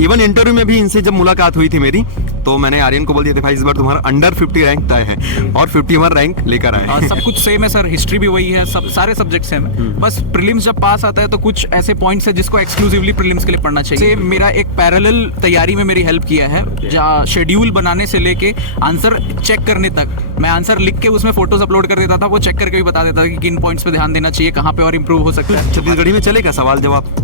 Even interview में भी इनसे जब मुलाकात हुई थी मेरी, तो मैंने आर्यन को बोल दिया था भाई इस बार तुम्हारा अंडर 50 रैंक तय है, और 51 रैंक लेकर आए। सब कुछ सेम है सर, हिस्ट्री भी वही है, सब सारे सब्जेक्ट सेम है। बस प्रीलिम्स जब पास आता है तो कुछ ऐसे पॉइंट्स है जिसको एक्सक्लूसिवली प्रीलिम्स के लिए पढ़ना चाहिए। मेरा एक पैरेलल तैयारी में मेरी हेल्प किया है, जहाँ शेड्यूल बनाने से लेके आंसर चेक करने तक। मैं आंसर लिख के उसमें फोटोज अपलोड कर देता था, वो चेक करके भी बता देता था कि किन पॉइंट्स पे ध्यान देना चाहिए, कहाँ पे और इम्प्रूव हो सकता है। छत्तीसगढ़ी में चलेगा सवाल जवाब?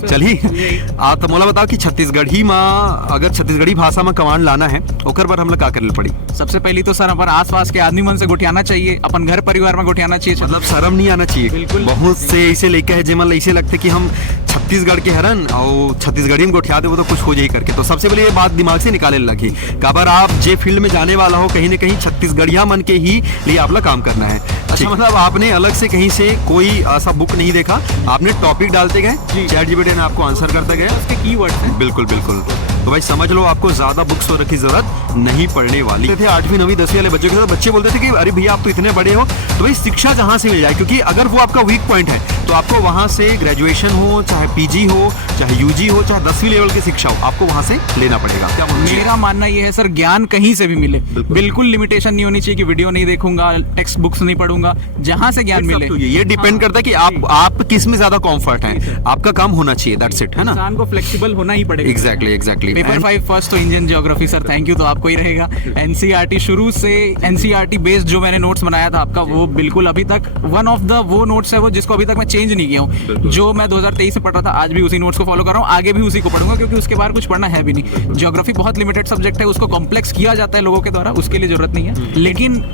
चली तो मोला बताओ कि छत्तीसगढ़ी में अगर छत्तीसगढ़ी भाषा में कमांड लाना है ओकर पर हमला का करे पड़ी? सबसे पहली तो सर अपन आसपास के आदमी मन से गुटियाना चाहिए, अपन घर परिवार में गुटियाना चाहिए। मतलब शर्म नहीं आना चाहिए। बिल्कुल। बहुत से ऐसे लेके है जिमल ऐसे लगते कि हम छत्तीसगढ़ के हरन और छत्तीसगढ़ी में गोठिया दे वो तो कुछ हो जाए करके। तो सबसे पहले ये बात दिमाग से निकाले लगी, अगर आप जे फील्ड में जाने वाला हो कहीं ना कहीं छत्तीसगढ़िया मन के ही लिए आपला काम करना है। अच्छा, मतलब आपने अलग से कहीं से कोई ऐसा बुक नहीं देखा, आपने टॉपिक डालते गए, चैट जीपीटी ने आपको आंसर करता गया, उसके कीवर्ड्स हैं। बिल्कुल बिल्कुल। तो भाई समझ लो आपको ज्यादा बुक्स की जरूरत नहीं पड़ने वाली थे। 8वीं 9वीं 10वीं वाले बच्चों के साथ बच्चे बोलते थे कि अरे भैया आप तो इतने बड़े हो, तो भाई शिक्षा जहां से मिल जाए, क्योंकि अगर वो आपका वीक पॉइंट है तो आपको वहां से ग्रेजुएशन हो, चाहे पीजी हो, चाहे यूजी हो, चाहे 10वीं लेवल की शिक्षा हो, आपको वहां से लेना पड़ेगा। क्या मेरा मानना ये है सर, ज्ञान कहीं से भी मिले, बिल्कुल लिमिटेशन नहीं होनी चाहिए कि वीडियो नहीं देखूंगा, टेक्स्ट बुक्स नहीं पढ़ूंगा, जहां से ज्ञान मिले। ये डिपेंड करता है कि आप किस में ज्यादा कंफर्ट है, आपका काम होना चाहिए, दैट्स इट, है ना? इंसान को फ्लेक्सिबल होना ही पड़ेगा। एग्जैक्टली। पेपर 5 फर्स्ट तो Indian geography sir, thank you तो आपको ही रहेगा। एनसीईआरटी शुरू से एनसीईआरटी बेस्ड जो मैंने नोट्स बनाया था आपका, वो बिल्कुल अभी तक वन ऑफ द वो नोट्स है वो जिसको अभी तक मैं चेंज नहीं किया हूँ। जो मैं 2023 से पढ़ रहा था, आज भी उसी नोट्स को फॉलो कर रहा हूँ, आगे भी उसी को पढ़ूंगा, क्योंकि उसके बाहर कुछ पढ़ना है भी नहीं। ज्योग्राफी बहुत लिमिटेड सब्जेक्ट है, उसको कॉम्प्लेक्स किया जाता है लोगों के द्वारा, उसके लिए जरूरत नहीं है। लेकिन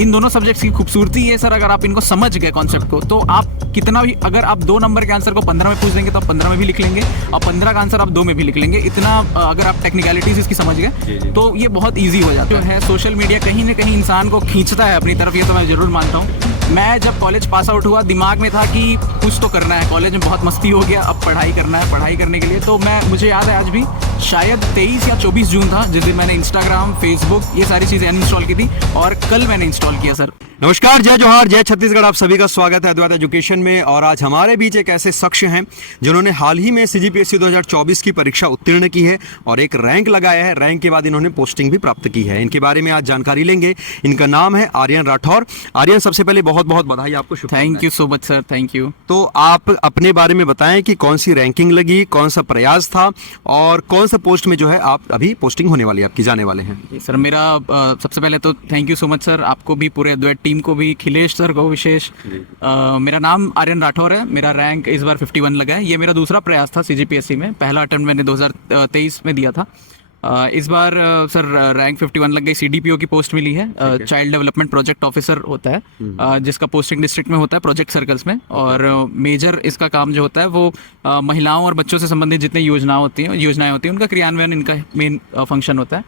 इन दोनों सब्जेक्ट्स की खूबसूरती है सर, अगर आप इनको समझ गए कॉन्सेप्ट को, तो आप कितना भी, अगर आप 2 नंबर के आंसर को 15 में पूछ देंगे तो आप 15 में भी लिख लेंगे, और 15 का आंसर आप 2 में भी लिख लेंगे। इतना अगर आप टेक्निकलिटीज इसकी समझ गए तो ये बहुत ईजी हो जाता है। सोशल मीडिया कहीं ना कहीं इंसान को खींचता है अपनी तरफ, ये तो मैं जरूर मानता हूँ। मैं जब कॉलेज पास आउट हुआ, दिमाग में था कि कुछ तो करना है, कॉलेज में बहुत मस्ती हो गया, अब पढ़ाई करना है। पढ़ाई करने के लिए तो मुझे याद है आज भी, शायद 23 या 24 जून था जिस दिन मैंने इंस्टाग्राम, फेसबुक, ये सारी चीज़ें अनइंस्टॉल की थी, और कल मैंने इंस्टॉल किया सर। नमस्कार, जय जोहार, जय छत्तीसगढ़, आप सभी का स्वागत है अद्वैत एजुकेशन में। और आज हमारे बीच एक ऐसे शख्स हैं जिन्होंने हाल ही में सीजीपीएससी 2024 की परीक्षा उत्तीर्ण की है और एक रैंक लगाया है। रैंक के बाद इन्होंने पोस्टिंग भी प्राप्त की है। इनके बारे में आज जानकारी लेंगे। इनका नाम है आर्यन राठौर। आर्यन, सबसे पहले बहुत बहुत बधाई आपको, शुभकामनाएं। Thank you so much sir, thank you. तो आप अपने बारे में बताएं कि कौन सी रैंकिंग लगी, कौन सा प्रयास था, और कौन सा पोस्ट में जो है आप अभी पोस्टिंग होने वाली है, आपकी जाने वाले हैं? सर मेरा सबसे पहले तो thank you so much sir, आपको भी, पूरे अद्वैत टीम को भी, खिलेश सर को विशेष। मेरा नाम आर्यन राठौर है, मेरा रैंक इस बार 51 लगा है। ये मेरा दूसरा प्रयास था सीजीपीएससी में, पहला अटेम्प्ट मैंने 2023 में दिया था। इस बार सर रैंक 51 लग गई। सीडीपीओ की पोस्ट मिली है, चाइल्ड डेवलपमेंट प्रोजेक्ट ऑफिसर होता है, जिसका पोस्टिंग डिस्ट्रिक्ट में होता है, प्रोजेक्ट सर्कल्स में। और मेजर इसका काम जो होता है वो महिलाओं और बच्चों से संबंधित जितनी योजनाएं होती हैं उनका क्रियान्वयन इनका मेन फंक्शन होता है।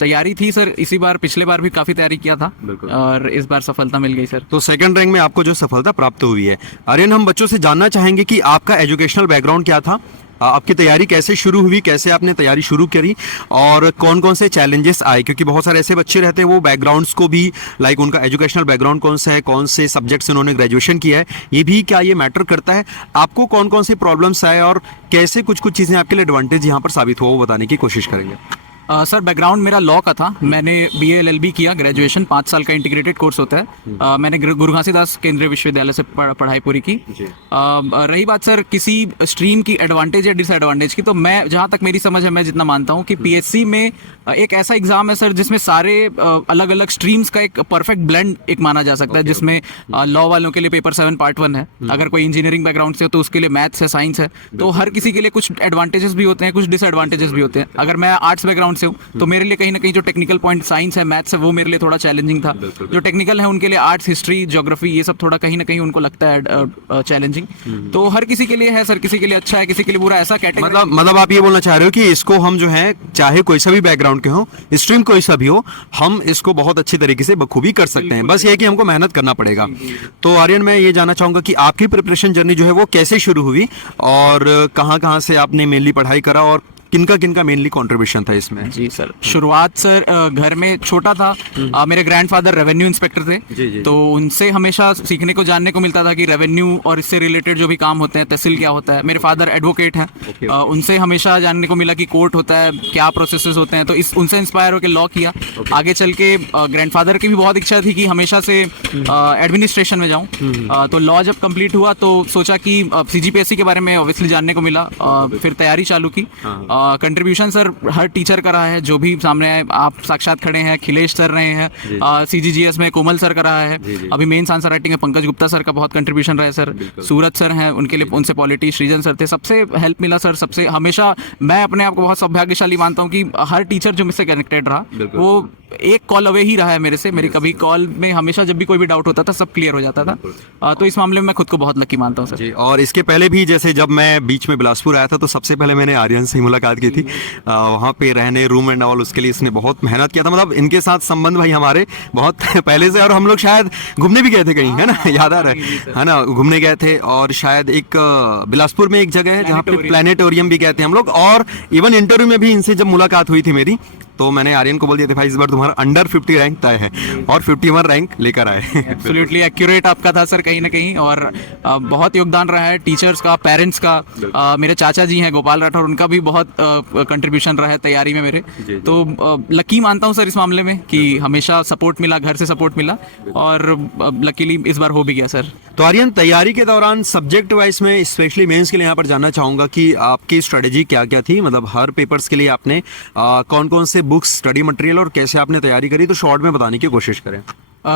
तैयारी थी सर इसी बार, पिछले बार भी काफी तैयारी किया था, और इस बार सफलता मिल गई सर। तो सेकंड रैंक में आपको जो सफलता प्राप्त हुई है। आर्यन, हम बच्चों से जानना चाहेंगे कि आपका एजुकेशनल बैकग्राउंड क्या था, आपकी तैयारी कैसे शुरू हुई, कैसे आपने तैयारी शुरू करी, और कौन कौन से चैलेंजेस आए? क्योंकि बहुत सारे ऐसे बच्चे रहते हैं वो बैकग्राउंड्स को भी, लाइक उनका एजुकेशनल बैकग्राउंड कौन सा है, कौन से सब्जेक्ट से उन्होंने ग्रेजुएशन किया है, ये भी क्या ये मैटर करता है? आपको कौन कौन से प्रॉब्लम्स आए और कैसे कुछ कुछ चीज़ें आपके लिए एडवांटेज यहाँ पर साबित हो, वो बताने की कोशिश करेंगे। सर बैकग्राउंड मेरा लॉ का था। मैंने BA LLB किया, ग्रेजुएशन 5 साल का इंटीग्रेटेड कोर्स होता है। मैंने गुरु घासीदास केंद्रीय विश्वविद्यालय से पढ़ाई पूरी की। रही बात सर किसी स्ट्रीम की एडवांटेज या डिसएडवांटेज की, तो मैं, जहाँ तक मेरी समझ है, मैं जितना मानता हूँ कि PSC में एक ऐसा एग्जाम है सर जिसमें सारे अलग अलग स्ट्रीम्स का एक परफेक्ट ब्लेंड एक माना जा सकता है, जिसमें लॉ वालों के लिए पेपर 7 पार्ट 1 है, अगर कोई इंजीनियरिंग बैकग्राउंड से हो तो उसके लिए मैथ्स है, साइंस है। तो हर किसी के लिए कुछ एडवांटेजेस भी होते हैं, कुछ डिसएडवांटेजेस भी होते हैं। अगर मैं आर्ट्स बैकग्राउंड से हूँ तो मेरे लिए कहीं ना कहीं जो टेक्निकल पॉइंट साइंस है, मैथ्स है, वो मेरे लिए थोड़ा चैलेंजिंग था। जो टेक्निकल है उनके लिए आर्ट्स, हिस्ट्री, ज्योग्राफी, ये सब थोड़ा कहीं ना कहीं उनको लगता है चैलेंजिंग। तो हर किसी के लिए है सर, किसी के लिए अच्छा है, किसी के लिए बुरा, ऐसा कैटेगरी। मतलब आप ये बोलना चाह रहे हो कि इसको हम जो है, चाहे कोई सा भी बैकग्राउंड के हो, स्ट्रीम कोई सा भी हो, हम इसको बहुत अच्छी तरीके से बखूबी कर सकते हैं, बस ये है कि हमको मेहनत करना पड़ेगा। तो आर्यन, मैं ये जानना चाहूंगा कि आपकी प्रिपरेशन जर्नी जो है वो कैसे शुरू हुई, और कहाँ कहाँ से आपने मेनली पढ़ाई करा, और किनका मेनली कंट्रीब्यूशन था इसमें? जी सर, शुरुआत सर घर में छोटा था। मेरे ग्रैंडफादर रेवेन्यू इंस्पेक्टर थे। जी। तो उनसे हमेशा सीखने को जानने को मिलता था कि रेवेन्यू और इससे रिलेटेड जो भी काम होते हैं, तहसील क्या होता है। मेरे फादर एडवोकेट हैं। उनसे हमेशा जानने को मिला कि कोर्ट होता है, क्या प्रोसेसेस होते हैं। तो उनसे इंस्पायर होकर लॉ किया। आगे चल के ग्रैंडफादर की भी बहुत इच्छा थी कि हमेशा से एडमिनिस्ट्रेशन में जाऊँ। तो लॉ जब कंप्लीट हुआ तो सोचा कि CGPSC के बारे में ऑब्वियसली जानने को मिला। फिर तैयारी चालू की। कंट्रीब्यूशन सर हर टीचर का रहा है, जो भी सामने आए। आप साक्षात खड़े हैं, खिलेश सर रहे हैं। CGGS में कोमल सर का रहा है। अभी मेंस आंसर राइटिंग में पंकज गुप्ता सर का बहुत कंट्रीब्यूशन रहा है सर। सूरज सर हैं, उनके लिए उनसे पॉलिटी सृजन सर थे। सबसे हेल्प मिला सर। सबसे हमेशा मैं अपने आप को बहुत सौभाग्यशाली मानता हूँ कि हर टीचर जो मुझसे कनेक्टेड रहा वो एक कॉल अवे ही रहा है मेरे से। मेरी कभी कॉल में हमेशा जब भी कोई भी डाउट होता था सब क्लियर हो जाता था। तो इस मामले में मैं खुद को बहुत लकी मानता हूँ सर। जी, और इसके पहले भी जैसे जब मैं बीच में बिलासपुर आया था तो सबसे पहले मैंने आर्यन से मुलाकात की थी। वहाँ पे रहने रूम एंड ऑल, उसके लिए इसने बहुत मेहनत किया था। मतलब इनके साथ संबंध भाई हमारे बहुत पहले से, और हम लोग शायद घूमने भी गए थे कहीं, है ना? याद आ रहा है ना? घूमने गए थे और शायद एक बिलासपुर में एक जगह है जहाँ पे प्लानिटोरियम भी गए थे हम लोग। और इवन इंटरव्यू में भी इनसे जब मुलाकात हुई थी मेरी, तो मैंने आर्यन को बोल दिया था भाई इस बार तुम्हारा अंडर 50 रैंक तय है, और 51 रैंक लेकर आए। एब्सोल्युटली एक्यूरेट आपका था सर कहीं ना कहीं। और बहुत योगदान रहा है टीचर्स का, पेरेंट्स का। मेरे चाचा जी हैं गोपाल राठौर, उनका भी बहुत कंट्रीब्यूशन रहा है तैयारी में मेरे। तो लकी मानता हूँ सर इस मामले में कि हमेशा सपोर्ट मिला, घर से सपोर्ट मिला, और लकीली इस बार हो भी गया सर। तो आर्यन, तैयारी के दौरान सब्जेक्ट वाइज में स्पेशली मेंस के लिए यहाँ पर जानना चाहूंगा कि आपकी स्ट्रेटेजी क्या क्या थी। मतलब हर पेपर्स के लिए आपने कौन कौन से बुक्स, स्टडी मटेरियल और कैसे आपने तैयारी करी, तो शॉर्ट में बताने की कोशिश करें।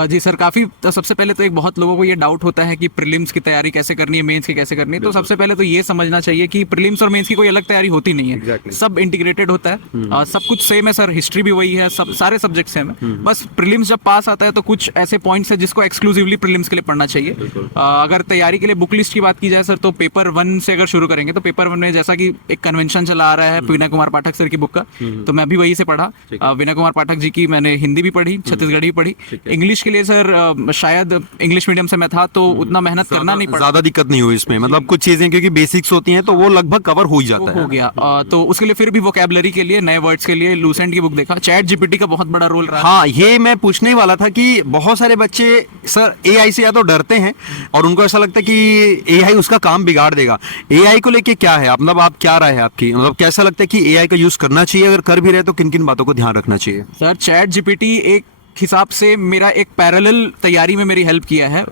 जी सर, काफ़ी सबसे पहले तो एक बहुत लोगों को ये डाउट होता है कि प्रीलिम्स की तैयारी कैसे करनी है, मेंस की कैसे करनी है। तो सबसे पहले तो ये समझना चाहिए कि प्रीलिम्स और मेंस की कोई अलग तैयारी होती नहीं है। सब इंटीग्रेटेड होता है। सब कुछ सेम है सर। हिस्ट्री भी वही है, सब सारे सब्जेक्ट सेम है। बस प्रीलिम्स जब पास आता है तो कुछ ऐसे पॉइंट्स है जिसको एक्सक्लूसिवली प्रीलिम्स के लिए पढ़ना चाहिए। अगर तैयारी के लिए बुक लिस्ट की बात की जाए सर, तो पेपर 1 से अगर शुरू करेंगे तो पेपर 1 में जैसा कि एक कन्वेंशन चला आ रहा है विनय कुमार पाठक सर की बुक का, तो मैं भी वही से पढ़ा। विनय कुमार पाठक जी की मैंने हिंदी भी पढ़ी, छत्तीसगढ़ी भी पढ़ी। इंग्लिश के लिए सर शायद इंग्लिश मीडियम से मैं था तो उतना मेहनत करना नहीं पड़ा, ज्यादा दिक्कत नहीं हुई इसमें। मतलब कुछ चीजें क्योंकि बेसिक्स होती हैं तो वो लगभग कवर हो ही जाता है। हो गया। तो उसके लिए फिर भी वोकैबुलरी के लिए, नए वर्ड्स के लिए लूसेंट की बुक देखा। चैट जीपीटी का बहुत बड़ा रोल रहा। हाँ, ये मैं पूछने ही वाला था कि बहुत सारे बच्चे सर एआई से या तो डरते हैं और उनको ऐसा लगता है कि एआई उसका काम बिगाड़ देगा। एआई को लेके क्या है, मतलब आप क्या राय है आपकी? मतलब कैसा लगता है कि एआई का यूज करना चाहिए? अगर कर भी रहे तो किन किन बातों को ध्यान रखना चाहिए? सर चैट जीपीटी एक हिसाब से मेरा एक पैरेलल तैयारी में मेरी हेल्प किया है।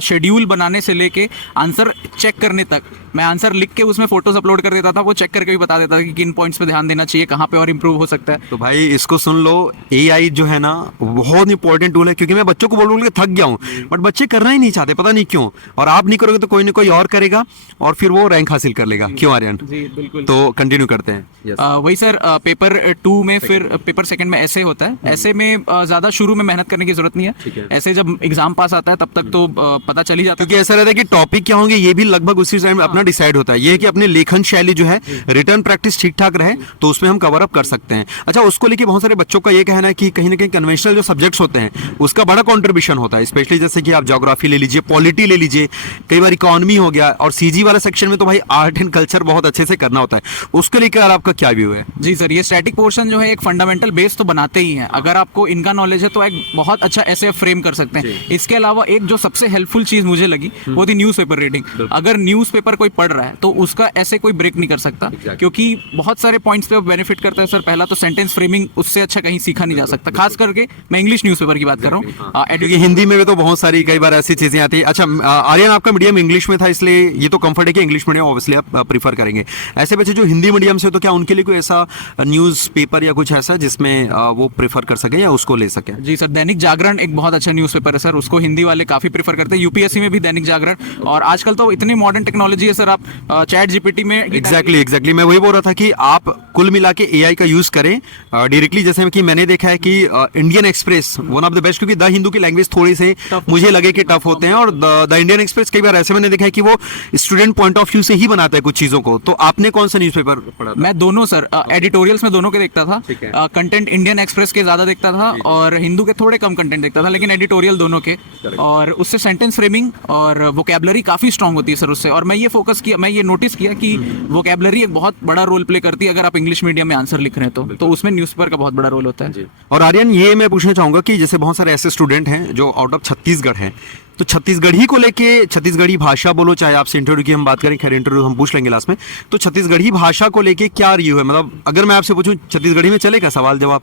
शेड्यूल बनाने से लेके आंसर चेक करने तक, मैं आंसर लिख के उसमें फोटोज अपलोड कर देता था, वो चेक करके भी बता देता था कि किन पॉइंट्स पे ध्यान देना चाहिए, कहाँ पे और इम्प्रूव हो सकता है। तो भाई इसको सुन लो, एआई जो है ना बहुत इंपॉर्टेंट टूल है। क्योंकि मैं बच्चों को बोल के थक गया हूँ, बट बच्चे करना ही नहीं चाहते, पता नहीं क्यों। और आप नहीं करोगे तो कोई ना कोई और करेगा और फिर वो रैंक हासिल कर लेगा। क्यों आर्यन? जी बिल्कुल। तो कंटिन्यू करते हैं। वही सर, पेपर 2 में फिर पेपर 2 में ऐसे होता है। ऐसे में ज्यादा शुरू में मेहनत करने की जरूरत नहीं है। ऐसे जब एग्जाम पास आता है तब तक तो पता चल ही जाता है। क्योंकि ऐसा रहता है कि टॉपिक क्या होंगे ये भी लगभग उसी टाइम अपना डिसाइड होता है। ये है कि अपने लेखन शैली जो है, रिटर्न प्रैक्टिस ठीक ठाक रहे तो उसमें हम कवर अप कर सकते हैं। अच्छा, उसको लेके बहुत सारे बच्चों का ये कहना है कि कहीं ना कहीं कन्वेंशनल जो सब्जेक्ट्स होते हैं उसका बड़ा कॉन्ट्रीब्यूशन होता है। स्पेशली जैसे कि आप ज्योग्राफी ले लीजिए, पॉलिटी ले लीजिए, कई बार इकोनॉमी हो गया, और सीजी वाला सेक्शन में तो भाई आर्ट एंड कल्चर बहुत अच्छे से करना होता है। उसको लेकर आपका क्या व्यू है? जी सर, ये स्टैटिक पोर्शन जो है एक फंडामेंटल बेस तो बनाते ही हैं। अगर आपको इनका नॉलेज है तो एक बहुत अच्छा ऐसे फ्रेम कर सकते हैं। इसके अलावा एक जो सबसे हेल्पफुल चीज मुझे लगी वो थी न्यूज़पेपर रीडिंग। अगर न्यूज़पेपर कोई पढ़ रहा है तो उसका ऐसे कोई ब्रेक नहीं कर सकता, क्योंकि बहुत सारे पॉइंट्स पे बेनिफिट करता है सर। पहला तो सेंटेंस फ्रेमिंग, उससे अच्छा कहीं सीखा नहीं जा सकता। खास करके मैं इंग्लिश न्यूज़पेपर की बात कर रहा हूँ। क्योंकि हिंदी में भी तो बहुत सारी कई बार ऐसी चीजें आती है। अच्छा आर्यन, आपका मीडियम इंग्लिश में था इसलिए ये तो कंफर्ट है कि इंग्लिश मीडियम ऑब्वियसली आप प्रीफर करेंगे। ऐसे बच्चे जो हिंदी मीडियम से, तो क्या उनके लिए कोई ऐसा न्यूज पेपर या कुछ ऐसा जिसमें वो प्रीफर कर सके या उसको ले सके? जी सर, दैनिक जागरण एक बहुत अच्छा न्यूज़पेपर है सर। उसको हिंदी वाले काफी प्रीफर करते हैं। यूपीएससी में भी दैनिक जागरण, और आजकल तो इतनी मॉडर्न टेक्नोलॉजी है सर, आप चैट जीपीटी में एग्जैक्टली मैं वही बोल रहा था कि आप कुल मिला के एआई का यूज करें डायरेक्टली। जैसे कि मैंने देखा है कि Indian express one of the best, क्योंकि द हिंदू की लैंग्वेज थोड़ी से मुझे लगे कि टफ होते हैं, और द इंडियन एक्सप्रेस कई बार ऐसे मैंने देखा है कि वो स्टूडेंट पॉइंट ऑफ व्यू से ही बनाता है कुछ चीजों को। तो आपने कौन सा न्यूज़पेपर पढ़ा? मैं दोनों सर, एडिटोरियल्स में दोनों के देखता था। कंटेंट इंडियन एक्सप्रेस के ज्यादा देखता था, और हिंदू के थोड़े कम कंटेंट देखता था, लेकिन एडिटोरियल दोनों के, और उससे सेंटेंस फ्रेमिंग और वोकैबुलरी काफ़ी स्ट्रांग होती है सर उससे। और मैं ये फोकस किया, मैं ये नोटिस किया कि वोकैबुलरी एक बहुत बड़ा रोल प्ले करती है अगर आप इंग्लिश मीडियम में आंसर लिख रहे हैं तो उसमें न्यूज़पेपर का बहुत बड़ा रोल होता है। और आर्यन, ये मैं पूछना चाहूंगा कि जैसे बहुत सारे ऐसे स्टूडेंट हैं जो आउट ऑफ छत्तीसगढ़ हैं, तो छत्तीसगढ़ी को लेके, छत्तीसगढ़ी भाषा बोलो, चाहे आपसे इंटरव्यू की हम बात करें, खैर इंटरव्यू हम पूछ लेंगे लास्ट में, तो छत्तीसगढ़ी भाषा को लेके क्या रिव्यू है? मतलब अगर मैं आपसे पूछूं छत्तीसगढ़ी में चलेगा सवाल जवाब?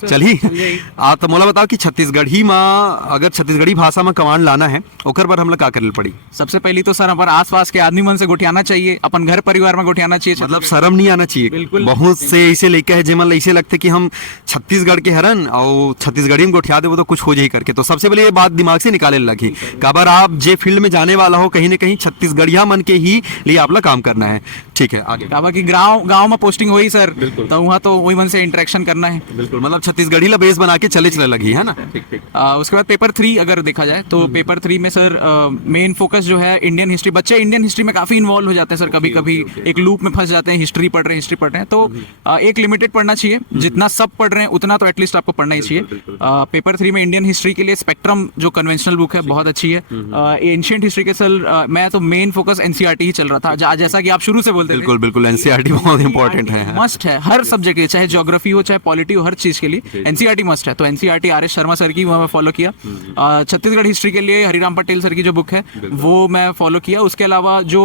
चली तो मोला बताओ कि छत्तीसगढ़ी में, अगर छत्तीसगढ़ी भाषा में कमांड लाना है ओकर पर हमला का करे पड़ी? सबसे पहली तो सर हमारे आसपास के आदमी मन से गुठियाना चाहिए, अपन घर परिवार में गुठियाना चाहिए। मतलब शर्म नहीं आना चाहिए। बिल्कुल। बहुत से ऐसे लेके है जिमल ऐसे लगते कि हम छत्तीसगढ़ के हरन और छत्तीसगढ़ी में गोठिया देवो तो कुछ हो जाए करके। तो सबसे पहले ये बात दिमाग से निकाले लगी, काबर आप जे फील्ड में जाने वाला हो कहीं ना कहीं छत्तीसगढ़िया मन के ही लिए आप लोग काम करना है। ठीक है, आगे। काबर की गांव में पोस्टिंग हुई सर, तो वहाँ तो वही मन से इंटरेक्शन करना है। बिल्कुल, मतलब छत्तीसगढ़ी ला बेस बना के चले लगी है ना। उसके बाद पेपर 3 अगर देखा जाए तो पेपर 3 में सर मेन फोकस जो है इंडियन हिस्ट्री। बच्चे इंडियन हिस्ट्री में काफी इन्वॉल्व हो जाते हैं सर, कभी कभी एक लूप में फंस जाते हैं, हिस्ट्री पढ़ रहे हैं तो एक लिमिटेड पढ़ना चाहिए, जितना सब पढ़ रहे हैं उतना तो एटलीस्ट आपको पढ़ना ही चाहिए। पेपर 3 में इंडियन हिस्ट्री के लिए स्पेक्ट्रम जो कन्वेंशनल बुक है बहुत अच्छी है। एंशिएंट हिस्ट्री के सर मैं तो मेन फोकस एनसीईआरटी ही चल रहा था, जैसा कि आप शुरू से बोलते थे। बिल्कुल बिल्कुल, एनसीईआरटी बहुत इंपॉर्टेंट है, मस्ट है हर सब्जेक्ट के, चाहे ज्योग्राफी हो चाहे पॉलिटी हो, हर चीज के लिए एनसीईआरटी मस्ट है। तो एनसीईआरटी आर.एस. शर्मा सर की मैं फॉलो किया। छत्तीसगढ़ हिस्ट्री के लिए हरिराम पटेल सर की जो बुक है वो मैं फॉलो किया। उसके अलावा जो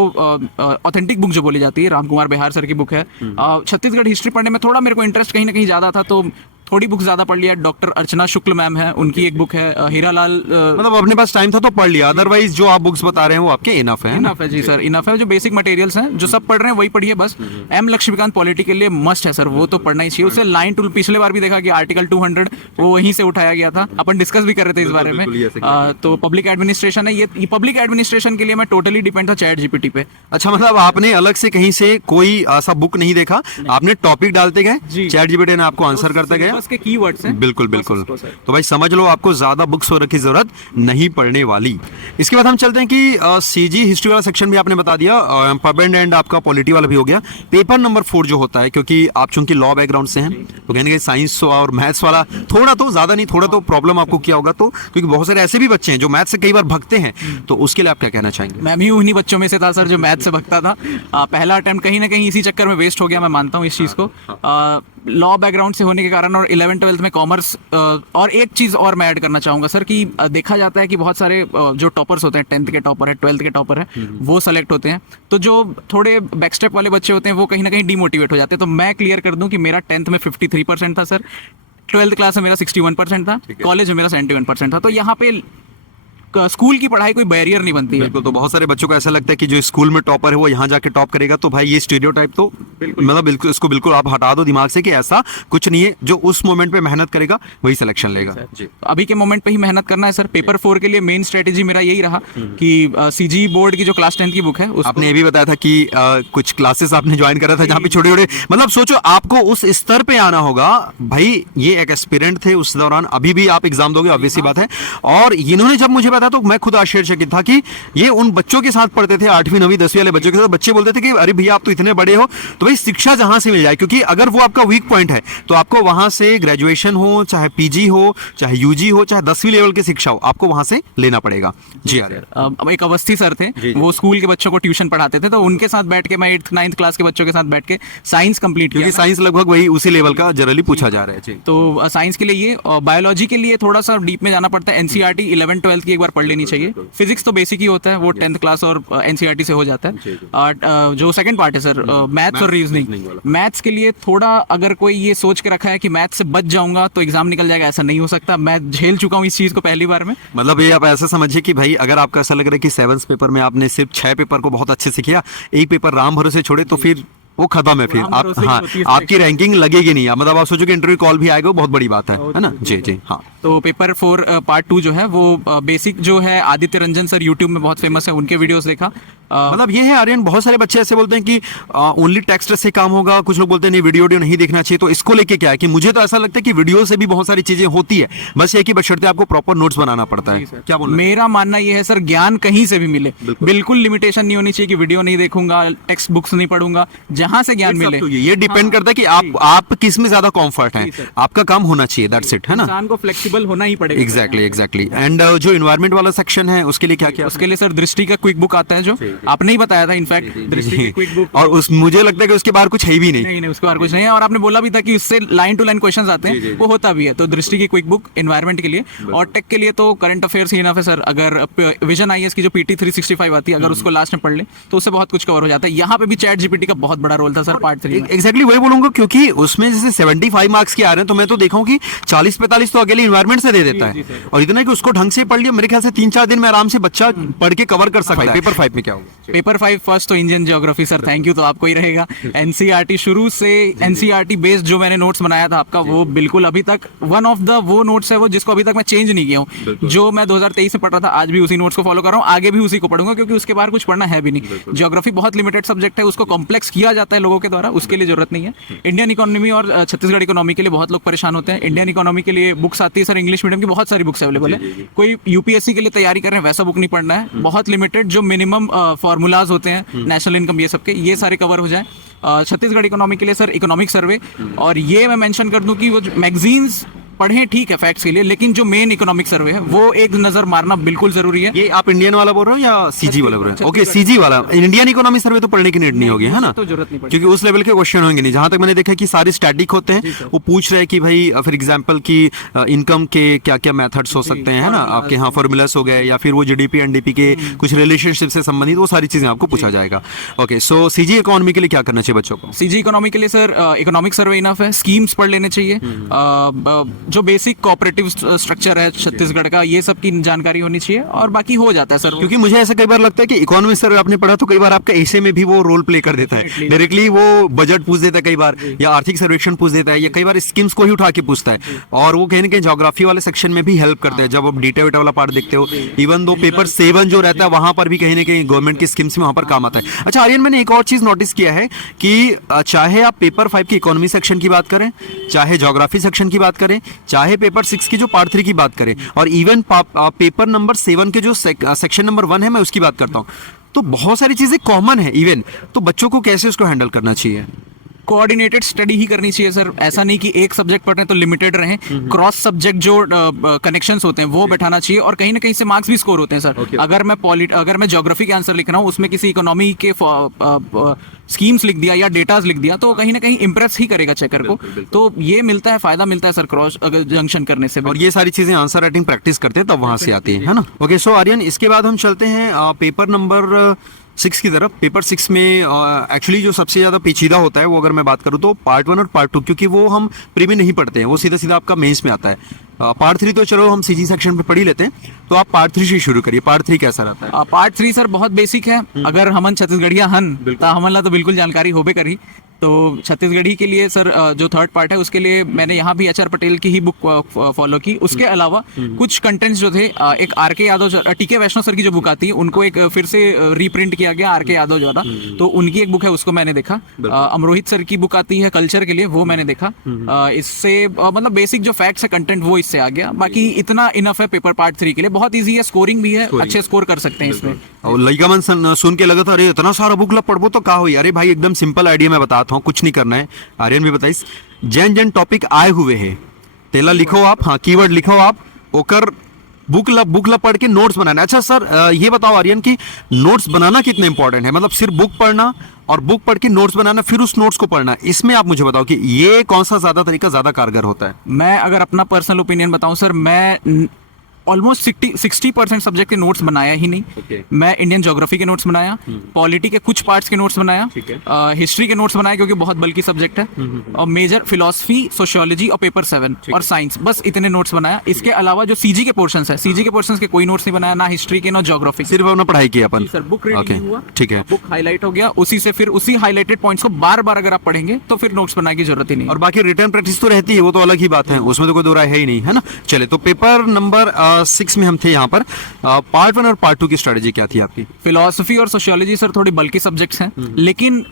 ऑथेंटिक बुक जो बोली जाती है राम कुमार बिहार सर की बुक है। छत्तीसगढ़ हिस्ट्री पढ़ने में थोड़ा मेरे को इंटरेस्ट कहीं ना कहीं ज्यादा था, तो थोड़ी बुक ज्यादा पढ़ लिया। डॉक्टर अर्चना शुक्ल मैम है, उनकी एक बुक है हीरालाल। मतलब अपने पास टाइम था तो पढ़ लिया, अदरवाइज जो आप बुक्स बता रहे हैं वो आपके इनफ है। इनफ है जी सर, इनफ है। जो बेसिक मटेरियल्स हैं जो सब पढ़ रहे हैं वही पढ़िए बस। एम लक्ष्मीकांत पॉलिटी के लिए मस्ट है सर, वो तो पढ़ना ही चाहिए। उससे लाइन टू, पिछले बार भी देखा कि आर्टिकल 200 वो वहीं से उठाया गया था, अपन डिस्कस भी कर रहे थे इस बारे में। तो पब्लिक एडमिनिस्ट्रेशन है, ये पब्लिक एडमिनिस्ट्रेशन के लिए मैं टोटली डिपेंड था चैट जीपीटी पे। अच्छा, मतलब आपने अलग से कहीं से कोई ऐसा बुक नहीं देखा, आपने टॉपिक डालते गए, चैट जीपीटी ने आपको आंसर करता गया। बस के कीवर्ड्स हैं। बिल्कुल बिल्कुल, तो भाई समझ लो आपको ज्यादा बुक्स वगैरह की जरूरत नहीं पड़ने वाली। इसके बाद हम चलते हैं कि सीजी हिस्ट्री वाला सेक्शन भी आपने बता दिया, पब एंड आपका पॉलिटी वाला भी हो गया। पेपर नंबर 4 जो होता है, क्योंकि आप चूंकि लॉ बैकग्राउंड से हैं तो कहने के साइंस और मैथ्स वाला थोड़ा तो ज्यादा नहीं, थोड़ा तो प्रॉब्लम आपको किया होगा, तो क्योंकि बहुत सारे ऐसे भी बच्चे हैं जो मैथ से कई बार भगते हैं, तो उसके लिए आप क्या कहना चाहेंगे? मैं भी उन्हीं बच्चों में से था सर जो मैथ से भगता था। पहला अटेम्प्ट कहीं ना कहीं इसी चक्कर में वेस्ट हो गया, मैं मानता हूँ इस चीज को। लॉ बैकग्राउंड से होने के कारण और 11th-12th में कॉमर्स। और एक चीज और मैं ऐड करना चाहूंगा सर कि देखा जाता है कि बहुत सारे जो टॉपर्स होते हैं, 10th के टॉपर है, 12th के टॉपर है, वो सेलेक्ट होते हैं, तो जो थोड़े बैकस्टेप वाले बच्चे होते हैं वो कहीं ना कहीं डिमोटिवेट हो जाते हैं। तो मैं क्लियर कर दूं कि मेरा 10th में 53% था सर, 12th क्लास में मेरा 61% था, कॉलेज में मेरा 71% था। तो यहाँ पे स्कूल की पढ़ाई कोई बैरियर नहीं बनती है। बिल्कुल, तो बहुत सारे बच्चों को ऐसा लगता है कि जो स्कूल में टॉपर है वो यहाँ जाके टॉप करेगा, तो भाई ये स्टीरियोटाइप तो मतलब बिल्कुल इसको बिल्कुल आप हटा दो दिमाग से कि ऐसा कुछ नहीं है। जो उस मोमेंट पे मेहनत करेगा वही सिलेक्शन लेगा जी। तो अभी के मोमेंट पे ही मेहनत करना है सर। पेपर 4 के लिए मेन स्ट्रेटेजी मेरा यही रहा कि सीजी बोर्ड की जो क्लास 10th की बुक है, आपने ये भी बताया था कि कुछ क्लासेस आपने ज्वाइन करा था जहाँ पे छोटे छोटे, मतलब सोचो आपको उस स्तर पे आना होगा भाई। ये एक एस्पिरेंट थे उस दौरान, अभी भी आप एग्जाम दोगे ऑब्वियस सी बात है। और इन्होंने जब मुझे बताया तो मैं खुद आश्चर्यचकित था कि ये उन बच्चों के साथ पढ़ते थे, 8वीं 9वीं 10वीं वाले बच्चों के साथ। बच्चे बोलते थे कि अरे भैया आप तो इतने बड़े हो, तो भाई शिक्षा जहां से मिल जाए, क्योंकि अगर वो आपका वीक पॉइंट है तो आपको वहां से ग्रेजुएशन हो, चाहे पीजी हो, चाहे यूजी हो, चाहे 10वीं लेवल की शिक्षा हो, आपको वहां से लेना पड़ेगा जी। अब एक अवस्थी सर थे, वो स्कूल के बच्चों को ट्यूशन पढ़ाते थे, तो उनके साथ बैठ के मैं 8th 9th क्लास के बच्चों के साथ बैठ के साइंस कंप्लीट किया, क्योंकि साइंस लगभग वही उसी लेवल का जनरली पूछा जा रहा है। तो साइंस के लिए ये, और बायोलॉजी के लिए थोड़ा सा डीप में जाना पड़ता है। एनसीईआरटी 11th-12th की एक बार पढ़ लेनी चाहिए। फिजिक्स तो बेसिक ही होता है, वो 10th क्लास और एनसीईआरटी से हो जाता है। जो सेकंड पार्ट है सर, मैथ्स और रीजनिंग। मैथ्स के लिए थोड़ा अगर कोई ये सोच के रखा है कि मैथ्स से बच जाऊंगा तो एग्जाम निकल जाएगा, ऐसा नहीं हो सकता। मैं झेल चुका हूँ इस चीज को पहली बार में। मतलब ये आप ऐसा समझिए कि भाई अगर आपको ऐसा लग रहा है कि 7th पेपर में आपने सिर्फ 6 पेपर को बहुत अच्छे से किया, एक पेपर राम भरोसे छोड़े, तो फिर वो खत्म है। फिर आप हाँ, आपकी रैंकिंग लगेगी नहीं। मतलब आप सोचो कि इंटरव्यू कॉल भी आएगा, बहुत बड़ी बात है ना जी जी। हाँ, तो पेपर 4 पार्ट 2 जो है वो बेसिक जो है, आदित्य रंजन सर यूट्यूब में बहुत फेमस है, उनके वीडियोस देखा। मतलब ये है आर्यन, बहुत सारे बच्चे ऐसे बोलते हैं कि ओनली टेक्स्ट से काम होगा, कुछ लोग बोलते हैं नहीं वीडियो वीडियो नहीं देखना चाहिए। तो इसको लेके क्या है कि मुझे तो ऐसा लगता है कि वीडियो से भी बहुत सारी चीजें होती है, बस ये कि बशर्ते आपको प्रॉपर नोट्स बनाना पड़ता है। क्या बोलना है? मेरा मानना ये है सर, ज्ञान कहीं से भी मिले, बिल्कुल लिमिटेशन नहीं होनी चाहिए कि वीडियो नहीं देखूंगा, टेक्स्ट बुक्स नहीं पढ़ूंगा, जहां से ज्ञान मिले। तो ये डिपेंड करता है कि आप किस में ज्यादा कंफर्ट है, आपका काम होना चाहिए, दैट्स इट, है ना। इंसान को फ्लेक्सिबल होना ही पड़ेगा। एग्जैक्टली। एंड जो इन्वायरमेंट वाला सेक्शन है उसके लिए क्या क्या? उसके लिए सर दृष्टि का क्विक बुक आता है, जो आपने ही बताया था इनफैक्ट, दृष्टि की क्विक बुक। और उस मुझे लगता है कि उसके बाहर कुछ है भी नहीं। नहीं, उसके बाहर कुछ नहीं है। और आपने बोला भी था कि उससे लाइन टू लाइन क्वेश्चंस आते हैं, वो होता भी है। तो दृष्टि की क्विक बुक एनवायरनमेंट के लिए, और टेक के लिए तो करंट अफेयर्स ही इनफ है सर। अगर विजन आईएएस की जो पीटी 365 आती है, अगर उसको लास्ट में पढ़ ले तो उससे बहुत कुछ कवर हो जाता है। यहाँ पे भी चैट जीपीटी का बहुत बड़ा रोल था सर पार्ट 3 में। एग्जैक्टली वही बोलूंगा, क्योंकि उसमें जैसे 75 मार्क्स के आ रहे हैं, तो मैं तो देखा हूं कि 40-45 तो अकेले इन्वायरमेंट से दे देता है, और इतना कि उसको ढंग से पढ़ लिया, मेरे ख्याल से 3-4 दिन में आराम से बच्चा पढ़ के कवर कर सकता है। पेपर 5 में क्या होगा? पेपर 5 फर्स्ट तो Indian geography sir, thank you तो आपको ही रहेगा। एनसीईआरटी शुरू से एनसीईआरटी बेस्ड जो मैंने नोट्स बनाया था आपका, वो बिल्कुल अभी तक वन ऑफ द वो नोट्स है वो जिसको अभी तक मैं चेंज नहीं किया हूँ। जो मैं 2023 में पढ़ रहा था, आज भी उसी नोट्स को फॉलो कर रहा हूँ, आगे भी उसी को पढ़ूंगा, क्योंकि उसके बाहर कुछ पढ़ना है भी नहीं। ज्योग्राफी बहुत लिमिटेड सब्जेक्ट है, उसको कॉम्प्लेक्स किया जाता है लोगों के द्वारा, उसके लिए जरूरत नहीं है। इंडियन इकोनॉमी और छत्तीसगढ़ इकोनॉमी के लिए बहुत लोग परेशान होते हैं। इंडियन इकोनॉमी के लिए बुक्स आती है सर, इंग्लिश मीडियम की बहुत सारी बुक्स अवेलेबल है। कोई यूपीएससी के लिए तैयारी कर रहे हैं, वैसा बुक नहीं पढ़ना है, बहुत लिमिटेड जो मिनिमम फॉर्मूलाज होते हैं, नेशनल इनकम, ये सबके, ये सारे कवर हो जाए। छत्तीसगढ़ इकोनॉमी के लिए सर इकोनॉमिक सर्वे, और ये मैं मेंशन कर दूं कि वो मैगजीन्स पढ़ें ठीक है फैक्ट्स के लिए, लेकिन जो मेन इकोनॉमिक सर्वे है वो एक नजर मारना बिल्कुल जरूरी है। ये आप इंडियन वाला बोल रहे हो या सीजी वाला बोल रहे हो? ओके, सीजी वाला। इंडियन इकोनॉमिक सर्वे तो पढ़ने की नीड नहीं होगी, है ना, तो जरूरत नहीं पड़ेगी, क्योंकि उस लेवल के क्वेश्चन होंगे नहीं। जहां तक मैंने देखा कि सारे स्टैटिक होते हैं, वो पूछ रहे हैं कि भाई फॉर एग्जांपल की इनकम के क्या क्या मेथड्स हो सकते हैं, है ना, आपके यहाँ फॉर्मूलास हो गए, या फिर वो जीडीपी एनडीपी के कुछ रिलेशनशिप से संबंधित वो सारी चीजें आपको पूछा जाएगा। ओके, सो सीजी इकोनॉमी के लिए क्या करना चाहिए बच्चों को? सीजी इकोनॉमी के लिए सर इकोनॉमिक सर्वे इनफ है, स्कीम्स पढ़ लेने चाहिए, जो बेसिक कोऑपरेटिव स्ट्रक्चर है छत्तीसगढ़ का, ये सब की जानकारी होनी चाहिए, और बाकी हो जाता है सर। क्योंकि मुझे ऐसा कई बार लगता है कि इकोनॉमिक सर्वे आपने पढ़ा तो कई बार आपका ऐसे में भी वो रोल प्ले कर देता है, डायरेक्टली वो बजट पूछ देता है कई बार, या आर्थिक सर्वेक्षण पूछ देता है, या कई बार स्कीम्स को ही उठा के पूछता है, और वो कहीं ना कहीं ज्योग्राफी वाले सेक्शन में भी हेल्प करते हैं। जब आप डेटा वेटा वाला पार्ट देखते हो, इवन दो पेपर 7 जो रहता है वहां पर भी कहीं ना कहीं गवर्नमेंट की स्कीम्स में वहां पर काम आता है। अच्छा आर्यन, मैंने एक और चीज नोटिस किया है कि चाहे आप पेपर 5 की इकोनॉमी सेक्शन की बात करें, चाहे ज्योग्राफी सेक्शन की बात करें, चाहे पेपर 6 की जो पार्ट 3 की बात करें, और इवन पेपर नंबर 7 के जो सेक्शन नंबर 1 है, मैं उसकी बात करता हूं, तो बहुत सारी चीजें कॉमन है इवन। तो बच्चों को कैसे उसको हैंडल करना चाहिए? कोऑर्डिनेटेड स्टडी ही करनी चाहिए सर। ऐसा नहीं कि एक सब्जेक्ट पढ़ रहे हैं तो लिमिटेड रहें, क्रॉस सब्जेक्ट जो कनेक्शंस होते हैं वो बैठाना चाहिए, और कहीं ना कहीं से मार्क्स भी स्कोर होते हैं सर। अगर मैं ज्योग्राफी के आंसर लिख रहा हूँ, उसमें किसी इकोनॉमी के स्कीम्स लिख दिया या डेटाज लिख दिया, तो कहीं ना कहीं इंप्रेस ही करेगा चेकर को। तो ये मिलता है, फायदा मिलता है सर क्रॉस अगर जंक्शन करने से। और ये सारी चीजें आंसर राइटिंग प्रैक्टिस करते हैं तब वहां से आती है ना। ओके, सो आर्यन, इसके बाद हम चलते हैं पेपर नंबर 6 की तरफ। पेपर 6 में एक्चुअली जो सबसे ज्यादा पेचीदा होता है वो, अगर मैं बात करूँ तो पार्ट 1 और पार्ट 2, क्योंकि वो हम प्री में नहीं पढ़ते हैं, वो सीधा सीधा आपका मेंस में आता है। पार्ट 3 तो चलो हम सीजी सेक्शन पे पढ़ ही लेते हैं, तो आप पार्ट 3 से शुरू करिए। पार्ट 3 कैसा रहता है? पार्ट 3 सर बहुत बेसिक है। अगर हमन छत्तीसगढ़िया हन तो हमला तो बिल्कुल जानकारी होबे करी। तो छत्तीसगढ़ी के लिए सर जो थर्ड पार्ट है उसके लिए मैंने यहाँ भी एचआर पटेल की ही बुक फॉलो की। उसके अलावा कुछ कंटेंट्स जो थे, एक आर.के. यादव, टी.के. वैष्णव सर की जो बुक आती है उनको एक फिर से रीप्रिंट किया गया आर.के. यादव द्वारा, तो उनकी एक बुक है उसको मैंने देखा। अमरोहित सर की बुक आती है कल्चर के लिए, वो मैंने देखा। इससे मतलब बेसिक जो फैक्ट्स है, कंटेंट, वो इससे आ गया। बाकी इतना इनफ है पेपर पार्ट 3 के लिए। बहुत ईजी है, स्कोरिंग भी है, अच्छे स्कोर कर सकते हैं इसमें। और लड़का मन सुन के लगा था अरे इतना सारा बुक ला पढ़बो तो का हो। अरे भाई एकदम सिंपल आइडिया मैं बताता हूँ, कुछ नहीं करना है। आर्यन भी बताइस, जैन टॉपिक आए हुए हैं तेला लिखो आप, हाँ कीवर्ड लिखो आप, ओकर बुक ला पढ़ के नोट्स बनाना। अच्छा सर ये बताओ आर्यन की नोट्स बनाना कितना इंपॉर्टेंट है? मतलब सिर्फ बुक पढ़ना और बुक पढ़ के नोट्स बनाना, फिर उस नोट्स को पढ़ना, इसमें आप मुझे बताओ कि ये कौन सा ज्यादा तरीका ज्यादा कारगर होता है? मैं अगर अपना पर्सनल ओपिनियन बताऊं सर, मैं ऑलमोस्ट 60% सब्जेक्ट के नोट्स बनाया ही नहीं। मैं इंडियन ज्योग्राफी के नोट्स बनाया, पॉलिटी के कुछ पार्ट्स के नोट्स बनाया, हिस्ट्री के नोट्स बनाया क्योंकि बहुत बल्कि सब्जेक्ट है, और मेजर फिलोसफी, सोशियोलॉजी और पेपर 7 और साइंस, बस इतने नोट्स बनाया। इसके अलावा जो सीजी के पोर्शंस है, सीजी के पोर्शंस के कोई नोट्स नहीं बनाया, ना हिस्ट्री के ना ज्योग्राफी, सिर्फ अपना पढ़ाई की अपन। सर बुक रीडिंग हुआ, ठीक है, बुक हाईलाइट हो गया, उसी से फिर उसी हाईलाइटेड पॉइंट्स को बार बार अगर आप पढ़ेंगे तो फिर नोट्स बनाने की जरूरत ही नहीं। और बाकी रिटर्न प्रैक्टिस तो रहती है, वो तो अलग ही बात है, उसमें तो कोई दो राय है ही नहीं, है ना। चले तो पेपर नंबर क्लास 6 में हम थे यहाँ पर। पार्ट 1 और पार्ट 2 की स्ट्रेटेजी क्या थी आपकी? फिलोसफी और सोशियोलॉजी सर थोड़ी बल्कि सब्जेक्ट्स हैं, लेकिन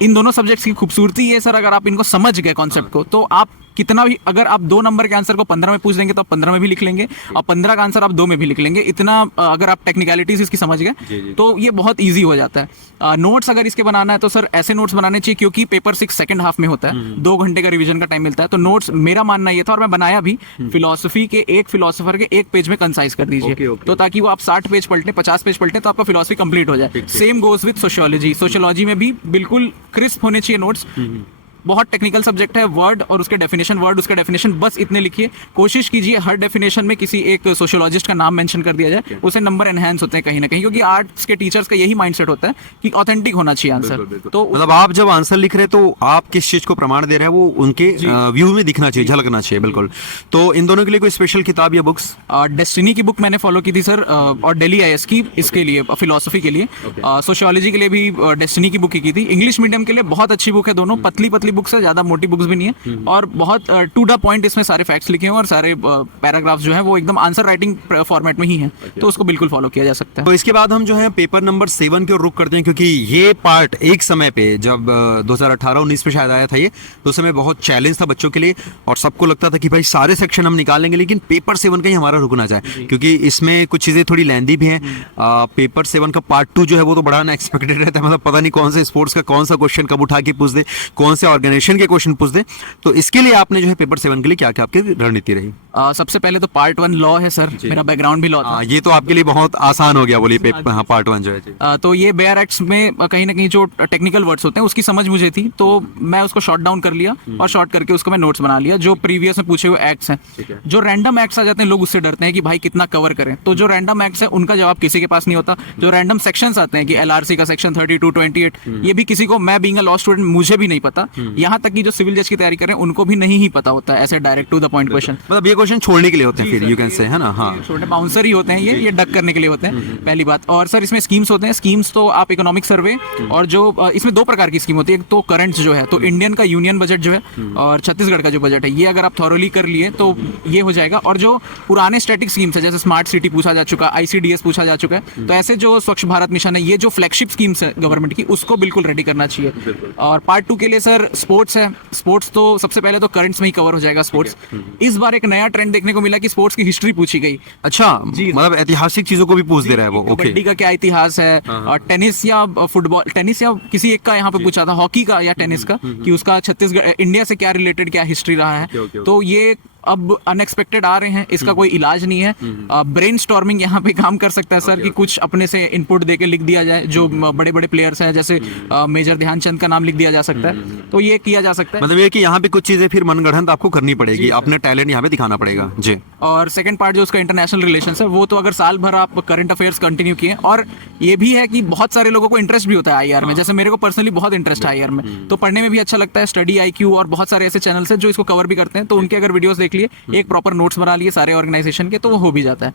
इन दोनों सब्जेक्ट्स की खूबसूरती ये सर, अगर आप इनको समझ गए कॉन्सेप्ट को, तो आप कितना भी, अगर आप 2 नंबर के आंसर को 15 में पूछ देंगे तो आप 15 में भी लिख लेंगे, और 15 का आंसर आप 2 में भी लिख लेंगे। इतना अगर आप टेक्निकलिटीज इसकी समझ गए तो ये बहुत ईजी हो जाता है। नोट्स अगर इसके बनाना है तो सर ऐसे नोट्स बनाने चाहिए, क्योंकि पेपर 6 सेकंड हाफ में होता है, 2 घंटे का रिवीजन का टाइम मिलता है। तो नोट्स, मेरा मानना ये था और मैं बनाया भी, फिलोसफी के एक फिलोसोफर के एक पेज में कंसाइज कर दीजिए, तो ताकि वो आप 60 पेज पलटे, 50 पेज पलटे, तो आपका फिलोसफी कंप्लीट हो जाए। Same goes with sociology. Sociology में भी बिल्कुल क्रिस्प होने चाहिए नोट्स। बहुत टेक्निकल सब्जेक्ट है, वर्ड और उसके डेफिनेशन, वर्ड उसके डेफिनेशन, बस इतने लिखिए। कोशिश कीजिए हर डेफिनेशन में किसी एक सोशियोलॉजिस्ट का नाम मेंशन कर दिया जाए, उससे नंबर एनहांस होते हैं कहीं ना कहीं, क्योंकि आर्ट्स के टीचर्स का यही माइंडसेट होता है कि ऑथेंटिक होना चाहिए आंसर। तो मतलब आप जब आंसर लिख रहे हैं तो आप किस चीज को प्रमाण दे रहे हैं वो उनके व्यू में दिखना चाहिए, झलकना चाहिए। बिल्कुल। तो इन दोनों के लिए कोई स्पेशल किताब या बुक्स? डेस्टिनी की बुक मैंने फॉलो की थी सर, और दिल्ली आईएएस की, इसके लिए फिलोसफी के लिए। सोशियोलॉजी के लिए भी डेस्टिनी की बुक ही की थी। इंग्लिश मीडियम के लिए बहुत अच्छी बुक है, दोनों पतली पतली बुक्स है, ज्यादा मोटी बुक्स भी नहीं है, और बहुत टू द पॉइंट इसमें सारे फैक्ट्स लिखे हैं, और सारे पैराग्राफ्स जो है वो एकदम आंसर राइटिंग फॉर्मेट में ही है, तो उसको बिल्कुल फॉलो किया जा सकता है। तो इसके बाद हम जो है पेपर नंबर 7 की ओर रुक करते हैं, क्योंकि ये पार्ट एक समय पे जब 2018-19 में शायद आया था ये, तो उस समय बहुत चैलेंज था बच्चों के लिए, और सबको लगता था कि भाई सारे सेक्शन हम निकाल लेंगे लेकिन पेपर 7 का ही हमारा रुक ना जाए, क्योंकि इसमें कुछ चीजें थोड़ी लेंदी भी हैं। पेपर 7 का पार्ट 2 जो है वो तो बड़ा अनएक्सपेक्टेड रहता है, मतलब पता नहीं कौन से स्पोर्ट्स का कौन सा क्वेश्चन कब उठा के पूछ दे, कौन से ऑर्गेनाइजेशन के क्वेश्चन पूछ दे। तो इसके लिए आपने जो है पेपर 7 के लिए क्या क्या आपकी रणनीति रही? सबसे पहले तो पार्ट 1 लॉ है सर, मेरा बैकग्राउंड भी लॉ था। ये तो आपके लिए बहुत आसान हो गया, बोलिए। पार्ट 1 जो है तो ये बेयर एक्ट्स में कहीं ना कहीं जो टेक्निकल वर्ड्स होते हैं उसकी समझ मुझे थी, तो मैं उसको शॉर्ट डाउन कर लिया, और शॉर्ट करके उसको मैं नोट्स बना लिया, जो प्रीवियस में पूछे हुए एक्ट्स हैं। जो रैंडम एक्ट्स आ जाते हैं, लोग उससे डरते हैं कि भाई कितना कवर करें, तो जो रैंडम एक्ट्स है उनका जवाब किसी के पास नहीं होता। जो रैंडम सेक्शंस आते हैं कि एलआरसी का सेक्शन 32, 28, ये भी किसी को, मैं बीइंग अ लॉ स्टूडेंट मुझे भी नहीं पता, यहाँ तक कि जो सिविल जज की तैयारी कर रहे हैं उनको भी नहीं ही पता होता है ऐसे direct to the point question. मतलब ये क्वेश्चन छोड़ने के लिए होते हैं, फिर यू कैन से, है ना? हाँ, छोटे बाउंसर ही होते हैं, ये डक करने के लिए होते हैं, पहली बात। और सर इसमें स्कीम्स होते हैं। स्कीम्स तो आप इकोनॉमिक सर्वे, और जो इसमें 2 प्रकार की स्कीम होती है। एक तो करंट जो है, तो इंडियन का यूनियन बजट जो है, और छत्तीसगढ़ का जो बजट है, ये अगर आप थॉरोली कर लिए तो ये हो जाएगा। और जो पुराने स्टैटिक स्कीम्स है, जैसे स्मार्ट सिटी पूछा जा चुका, ICDS पूछा जा चुका है, तो ऐसे जो स्वच्छ भारत मिशन है, ये जो फ्लैगशिप स्कीम्स है गवर्नमेंट की, उसको बिल्कुल रेडी करना चाहिए। और पार्ट 2 के लिए सर स्पोर्ट्स है। स्पोर्ट्स तो सबसे पहले तो करंट्स में ही कवर हो जाएगा स्पोर्ट्स। इस बार एक नया ट्रेंड देखने को मिला कि स्पोर्ट्स की हिस्ट्री पूछी गई। अच्छा, मतलब ऐतिहासिक चीजों को भी पूछ दे रहा है वो। ओके, कबड्डी का क्या इतिहास है, और टेनिस या फुटबॉल, टेनिस या किसी एक का यहाँ पे पूछा था, हॉकी का या टेनिस का, कि उसका छत्तीसगढ़ इंडिया से क्या रिलेटेड, क्या हिस्ट्री रहा है। तो ये अब अनएक्सपेक्टेड आ रहे हैं, इसका कोई इलाज नहीं है। ब्रेन स्टॉर्मिंग यहाँ पे काम कर सकता है सर, कि कुछ अपने से इनपुट देके लिख दिया जाए, जो बड़े बड़े प्लेयर्स हैं, जैसे मेजर ध्यानचंद का नाम लिख दिया जा सकता है, तो ये किया जा सकता है। मतलब ये कि यहाँ पे कुछ चीजें फिर मनगढ़ंत आपको करनी पड़ेगी, अपना टैलेंट यहाँ पे दिखाना पड़ेगा जी। और सेकंड पार्ट जो उसका इंटरनेशनल रिलेशंस है, वो तो अगर साल भर आप करंट अफेयर्स कंटिन्यू किए, और ये भी है कि बहुत सारे लोगों को इंटरेस्ट भी होता है आईआर में, जैसे मेरे को पर्सनली बहुत इंटरेस्ट है आईआर में, तो पढ़ने में भी अच्छा लगता है। स्टडी IQ और बहुत सारे ऐसे चैनल्स हैं जो इसको कवर भी करते हैं, तो उनके अगर वीडियोस देख लिए, एक प्रॉपर नोट्स बना लिए सारे ऑर्गेनाइजेशन के, तो वो हो भी जाता है।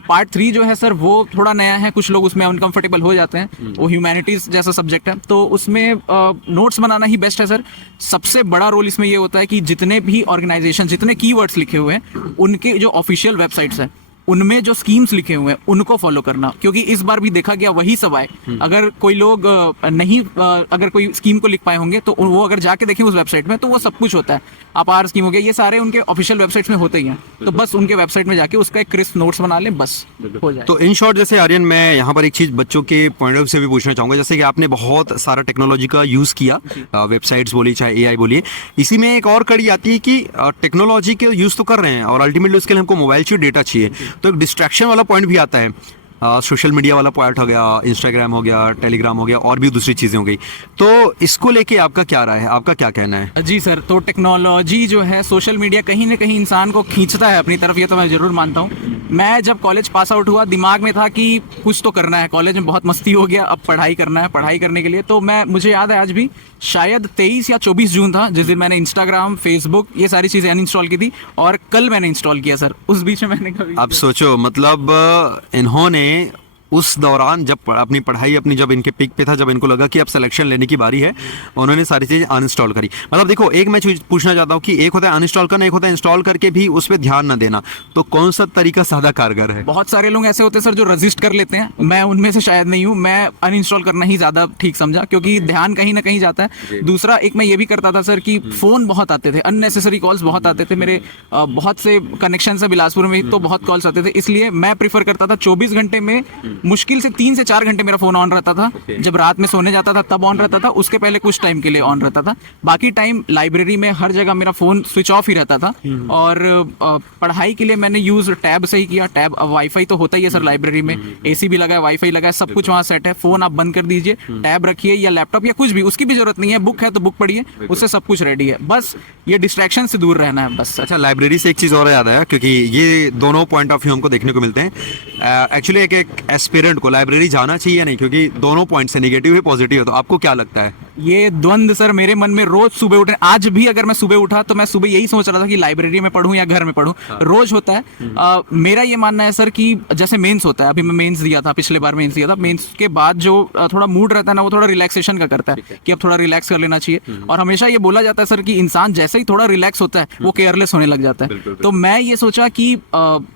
पार्ट 3 जो है सर, वो थोड़ा नया है, कुछ लोग उसमें अनकंफर्टेबल हो जाते हैं, वो ह्यूमैनिटीज जैसा सब्जेक्ट है, तो उसमें नोट्स बनाना ही बेस्ट है सर। सबसे बड़ा रोल इसमें ये होता है कि जितने भी ऑर्गेनाइजेशन, जितने कीवर्ड्स लिखे हुए हैं, उनके जो ऑफिशियल वेबसाइट्स है, उनमें जो स्कीम्स लिखे हुए हैं उनको फॉलो करना, क्योंकि इस बार भी देखा गया वही सब आए। अगर कोई लोग अगर कोई स्कीम को लिख पाए होंगे, तो वो अगर जाके देखें उस वेबसाइट में, तो वो सब कुछ होता है। अपार स्कीम हो गया, ये सारे उनके ऑफिशियल वेबसाइट्स में होते ही हैं, तो बस उनके वेबसाइट में जाके उसका एक क्रिस्प नोट्स बना लें, बस हो जाए। तो इन शॉर्ट, जैसे आर्यन, मैं यहाँ पर एक चीज बच्चों के पॉइंट ऑफ व्यू से भी पूछना चाहूंगा, जैसे कि आपने बहुत सारा टेक्नोलॉजी का यूज किया, वेबसाइट्स बोलिए चाहे AI बोलिए, इसी में एक और कड़ी आती है कि टेक्नोलॉजी के यूज तो कर रहे हैं, और अल्टीमेटली उसके लिए हमको मोबाइल चाहिए, डेटा चाहिए, तो एक डिस्ट्रैक्शन वाला पॉइंट भी आता है। सोशल मीडिया वाला पॉइंट हो गया, इंस्टाग्राम हो गया, टेलीग्राम हो गया, और भी दूसरी चीज़ें हो गई, तो इसको लेके आपका क्या राय है, आपका क्या कहना है? जी सर, तो टेक्नोलॉजी जो है, सोशल मीडिया कहीं ना कहीं इंसान को खींचता है अपनी तरफ, ये तो मैं ज़रूर मानता हूँ। मैं जब कॉलेज पास आउट हुआ, दिमाग में था कि कुछ तो करना है, कॉलेज में बहुत मस्ती हो गया, अब पढ़ाई करना है। पढ़ाई करने के लिए तो मुझे याद है आज भी, शायद 23 या 24 जून था जिस दिन मैंने इंस्टाग्राम, फेसबुक, ये सारी चीज़ें अनइंस्टॉल की थी, और कल मैंने इंस्टॉल किया सर। उस बीच में मैंने कभी, अब सोचो, मतलब इन्होंने उस दौरान जब अपनी पढ़ाई अपनी जब इनके पीक पे था, जब इनको लगा कि अब सिलेक्शन लेने की बारी है, उन्होंने सारी चीज़ें अनइंस्टॉल करी। मतलब देखो, एक मैं चीज़ पूछना चाहता हूँ कि एक होता है अनइंस्टॉल करना, एक होता है इंस्टॉल करके भी उस पर ध्यान न देना, तो कौन सा तरीका ज़्यादा कारगर है? बहुत सारे लोग ऐसे होते हैं सर जो रजिस्ट कर लेते हैं, मैं उनमें से शायद नहीं हूँ। मैं अनइंस्टॉल करना ही ज़्यादा ठीक समझा, क्योंकि ध्यान कहीं ना कहीं जाता है। दूसरा, एक मैं ये भी करता था सर कि फ़ोन बहुत आते थे, अननेसेसरी कॉल्स बहुत आते थे मेरे। बहुत से कनेक्शन है बिलासपुर में, तो बहुत कॉल्स आते थे, इसलिए मैं प्रीफर करता था 24 घंटे में मुश्किल से 3 से 4 घंटे मेरा फ़ोन ऑन रहता था। जब रात में सोने जाता था तब ऑन रहता था, उसके पहले कुछ टाइम के लिए ऑन रहता था। बाकी टाइम लाइब्रेरी में हर जगह मेरा फ़ोन स्विच ऑफ ही रहता था। और पढ़ाई के लिए मैंने यूज़ टैब से ही किया। टैब, अब वाईफाई तो होता ही है सर लाइब्रेरी में, एसी भी लगा है, वाईफाई लगा है, सब कुछ वहाँ सेट है। फ़ोन आप बंद कर दीजिए, टैब रखिए या लैपटॉप या कुछ भी, उसकी भी जरूरत नहीं है। बुक है तो बुक पढ़िए, उससे सब कुछ रेडी है। बस ये डिस्ट्रैक्शन से दूर रहना है बस। अच्छा, लाइब्रेरी से एक चीज़ और याद आया, क्योंकि ये दोनों पॉइंट ऑफ व्यू हमको देखने को मिलते हैं। एक्चुअली एक एस्पिरेंट को लाइब्रेरी जाना चाहिए या नहीं, क्योंकि दोनों पॉइंट से नेगेटिव है पॉजिटिव है, तो आपको क्या लगता है? ये द्वंद सर मेरे मन में रोज सुबह उठे, आज भी अगर मैं सुबह उठा तो मैं सुबह यही सोच रहा था कि लाइब्रेरी में पढूं या घर में पढूं। रोज होता है। मेरा ये मानना है सर कि जैसे मेंस होता है, अभी मैं मेंस दिया था, पिछले बार मेंस दिया था, मेंस के बाद जो थोड़ा मूड रहता है ना, वो थोड़ा रिलैक्सेशन का करता है कि अब थोड़ा रिलैक्स कर लेना चाहिए। और हमेशा ये बोला जाता है सर कि इंसान जैसे ही थोड़ा रिलैक्स होता है वो केयरलेस होने लग जाता है। तो मैं ये सोचा कि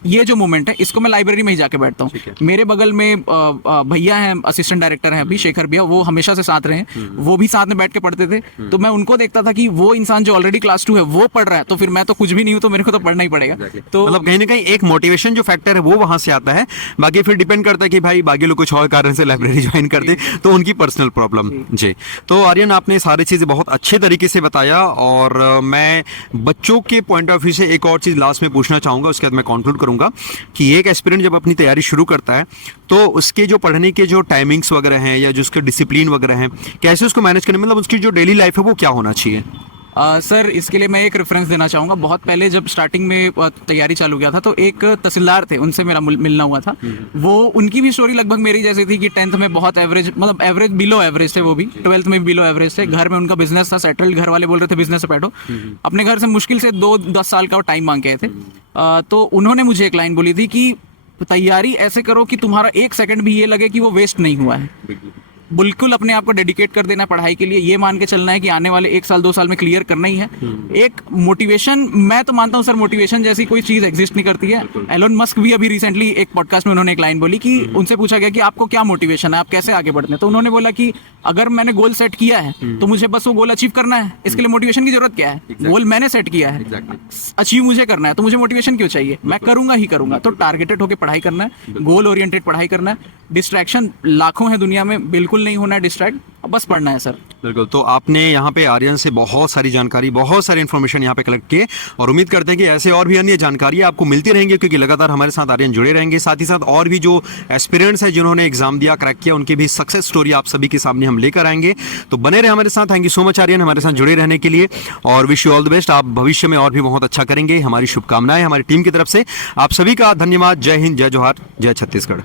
ये जो मोमेंट है इसको मैं लाइब्रेरी में ही जाके बैठता हूँ। मेरे बगल में भैया हैं, असिस्टेंट डायरेक्टर हैं अभी, शेखर भैया, वो हमेशा से साथ रहे, वो भी साथ में बैठ के पढ़ते थे। तो मैं उनको देखता था कि वो इंसान जो ऑलरेडी क्लास 2 है वो पढ़ रहा है, तो फिर मैं तो कुछ भी नहीं हूँ, तो मेरे को तो पढ़ना ही पड़ेगा। तो मतलब कहीं ना कहीं एक मोटिवेशन जो फैक्टर है वो वहां से आता है। बाकी फिर डिपेंड करता है कि भाई बाकी लोग कुछ और कारण से लाइब्रेरी ज्वाइन करते, तो उनकी पर्सनल प्रॉब्लम। जी, तो आर्यन, आपने सारी चीजें बहुत अच्छे तरीके से बताया। और मैं बच्चों के पॉइंट ऑफ व्यू से एक और चीज लास्ट में पूछना चाहूंगा, उसके बाद मैं कंक्लूड करूंगा कि एक एस्पिरेंट जब अपनी तैयारी शुरू करता है तो उसके जो पढ़ने के जो टाइमिंग्स वगैरह हैं या जो उसके डिसिप्लिन वगैरह हैं, कैसे उसको मैनेज करने, मतलब उसकी जो डेली लाइफ है वो क्या होना चाहिए? सर इसके लिए मैं एक रेफरेंस देना चाहूँगा। बहुत पहले जब स्टार्टिंग में तैयारी चालू किया था तो एक तहसीलदार थे, उनसे मेरा मिलना हुआ था। वो, उनकी भी स्टोरी लगभग मेरी जैसी थी कि 10th में बहुत एवरेज, मतलब एवरेज बिलो एवरेज थे, वो भी 12th में भी बिलो एवरेज थे। घर में उनका बिजनेस था सेटल्ड, घर वाले बोल रहे थे बिजनेस से बैठो। अपने घर से मुश्किल से 2-10 साल का टाइम मांग के थे। तो उन्होंने मुझे एक लाइन बोली थी कि तैयारी ऐसे करो कि तुम्हारा 1 सेकंड भी ये लगे कि वो वेस्ट नहीं हुआ है। बिल्कुल अपने आप को डेडिकेट कर देना पढ़ाई के लिए, ये मान के चलना है कि आने वाले 1 साल 2 साल में क्लियर करना ही है। एक मोटिवेशन, मैं तो मानता हूँ सर मोटिवेशन जैसी कोई चीज एग्जिस्ट नहीं करती है। एलोन मस्क भी अभी रिसेंटली एक पॉडकास्ट में उन्होंने एक लाइन बोली कि उनसे पूछा गया कि आपको क्या मोटिवेशन है, आप कैसे आगे बढ़ते हैं, तो उन्होंने बोला कि अगर मैंने गोल सेट किया है तो मुझे बस वो गोल अचीव करना है, इसके लिए मोटिवेशन की जरूरत क्या है? गोल मैंने सेट किया है, अचीव मुझे करना है, तो मुझे मोटिवेशन क्यों चाहिए? मैं करूंगा ही करूंगा। तो टारगेटेड होकर पढ़ाई करना है, गोल ओरिएंटेड पढ़ाई करना है। डिस्ट्रैक्शन लाखों है दुनिया में, बिल्कुल नहीं होना है डिस्ट्रैक्ट, बस पढ़ना है सर। बिल्कुल। तो आपने यहाँ पे आर्यन से बहुत सारी जानकारी, बहुत सारी इन्फॉर्मेशन यहाँ पे कलेक्ट किए, और उम्मीद करते हैं कि ऐसे और भी अन्य जानकारी आपको मिलती रहेंगी, क्योंकि लगातार हमारे साथ आर्यन जुड़े रहेंगे। साथ ही साथ और भी जो एस्पिरेंट्स हैं जिन्होंने एग्जाम दिया, क्रैक किया, उनकी भी सक्सेस स्टोरी आप सभी के सामने हम लेकर आएंगे। तो बने रहे हमारे साथ। Thank you so much Aryan, हमारे साथ जुड़े रहने के लिए, और wish you all the best. आप भविष्य में और भी बहुत अच्छा करेंगे, हमारी शुभकामनाएं हमारी टीम की तरफ से। आप सभी का धन्यवाद। जय हिंद, जय जोहार, जय छत्तीसगढ़।